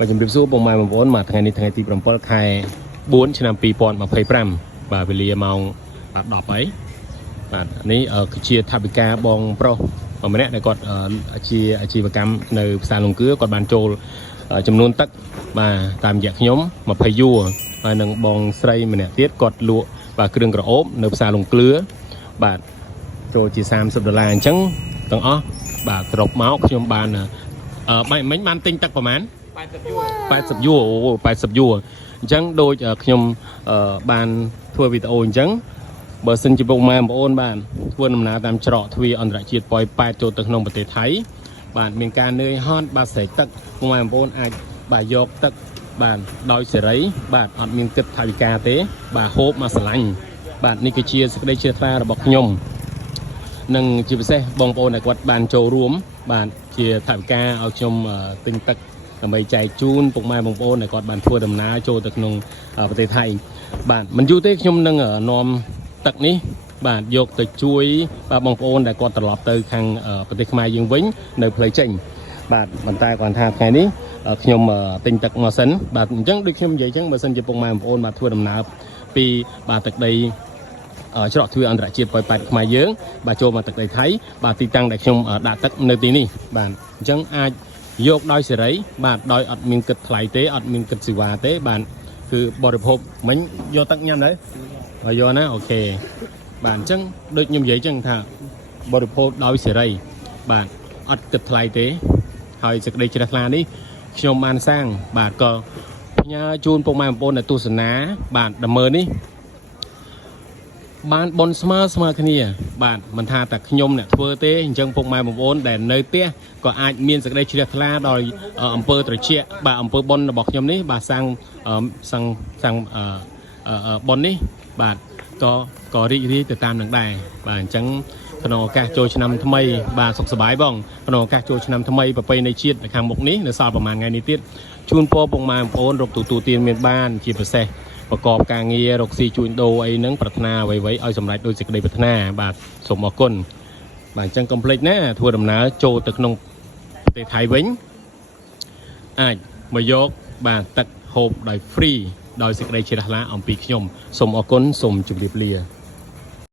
và chấm điệp số bông mai bông vốn mà thằng này thì bấm bớt khai 4 ឆ្នាំ 2025 បាទវេលាម៉ោង 10 ấy បាទនេះគឺជាថាវិការបងប្រុសម្នាក់ដែលគាត់អាជីវកម្មនៅផ្សារលង្កឿគាត់បានចូលចំនួនទឹកបាទតាមរយៈខ្ញុំ20យួរហើយនឹងបងស្រីម្នាក់ទៀតគាត់លក់បាទគ្រឿងក្រអូបនៅផ្សារលង្កឿបាទចូលជា$30អញ្ចឹងទាំងអស់បាទសរុបមកខ្ញុំបានមិញបានទិញទឹកប្រហែល80យួរអូ80យួរអញ្ចឹងដូចខ្ញុំបានធ្វើវីដេអូអញ្ចឹងបើសិនជាពុកម៉ែបងប្អូនបានធ្វើដំណើរតាមច្រកទ្វារអន្តរជាតិប៉ោយប៉ែតចូលទៅក្នុងប្រទេសថៃបាទមានការនឿយហត់បាទស្រែកទឹកពុកម៉ែបងប្អូនអាចបាទយកទឹកបាទដោយសេរីបាទអត់មានគិតថវិកាទេបាទហូបមកស្រឡាញ់បាទនេះគឺជាសេចក្តីជ្រះថ្លារបស់ខ្ញុំនិងជាពិសេសបងប្អូនដែលគាត់បានចូលរួមបាទជាថវិកាឲ្យខ្ញុំទិញទឹកដើម្បីចែកជូនពុកម៉ែបងប្អូនដែលគាត់បានធ្វើដំណើរចូលទៅក្នុងប្រទេសថៃបាទមិនយូរទេខ្ញុំនឹងនាំទឹកនេះបាទយកទៅជួយបាទបងប្អូនដែលគាត់ត្រឡប់ទៅខាងប្រទេសខ្មែរយើងវិញនៅផ្លូវចេញបាទប៉ុន្តែគាត់ថាថ្ងៃនេះខ្ញុំទិញទឹកមកសិនបាទអញ្ចឹងដូចខ្ញុំនិយាយអញ្ចឹងបើសិនជាពុកម៉ែបងប្អូនបាទធ្វើដំណើរពីបាទទឹកដីច្រកទ្វារអន្តរជាតិប៉ោយប៉ែតខ្មែរយើងបាទចូលមកទឹកដីថៃបាទទីតាំងដែលខ្ញុំដាក់ទឹកនៅទីនេះបាទអញ្ចឹងអាចយកដោយសេរីបាទដោយអត់មានគិតថ្លៃទេអត់មានគិតសេវាទេបាទគឺបរិភោគមិញយកទឹកញ៉ាំទៅយកណាអូខេបាទអញ្ចឹងដូចខ្ញុំនិយាយអញ្ចឹងថាបរិភោគដោយសេរីបាទអត់គិតថ្លៃទេហើយសេចក្តីជ្រះថ្លានេះខ្ញុំបានសាងបាទក៏ផ្ញើជូនពុកម៉ែបងប្អូនដែលទស្សនាបាទដំណើរនេះបានបនស្មើគ្នាបាទមិនថាតែខ្ញុំអ្នកធ្វើទេអញ្ចឹងពុកម៉ែបងប្អូនដែលនៅផ្ទះក៏អាចមានសេចក្តីជ្រះថ្លាដោយអំពើត្រជាក់បាទអំពើបុណ្យរបស់ខ្ញុំនេះបាទសាងបុណ្យនេះបាទក៏រីករាយទៅតាមនឹងដែរបាទអញ្ចឹងក្នុងឱកាសចូលឆ្នាំថ្មីបាទសុខសប្បាយបងក្នុងឱកាសចូលឆ្នាំថ្មីប្រពៃណីជាតិនៅខាងមុខនេះនៅសល់ប្រហែលថ្ងៃនេះទៀតជូនពរពុកម៉ែបងប្អូនរកទទួលទានមានបានជាពិសេសប្រកបការងាររកស៊ីជួញដូរអីហ្នឹងប្រាថ្នាអ្វីៗឲ្យសម្រេចដោយសេចក្តីប្រាថ្នាបាទសូមអរគុណបាទអញ្ចឹងកុំភ្លេចណាធ្វើដំណើរចូលទៅក្នុងប្រទេសថៃវិញអាចមកយកបាទទឹកហូបដោយ free ដោយសេចក្តីជ្រះថ្លាអំពីខ្ញុំសូមអរគុណសូមជម្រាបលា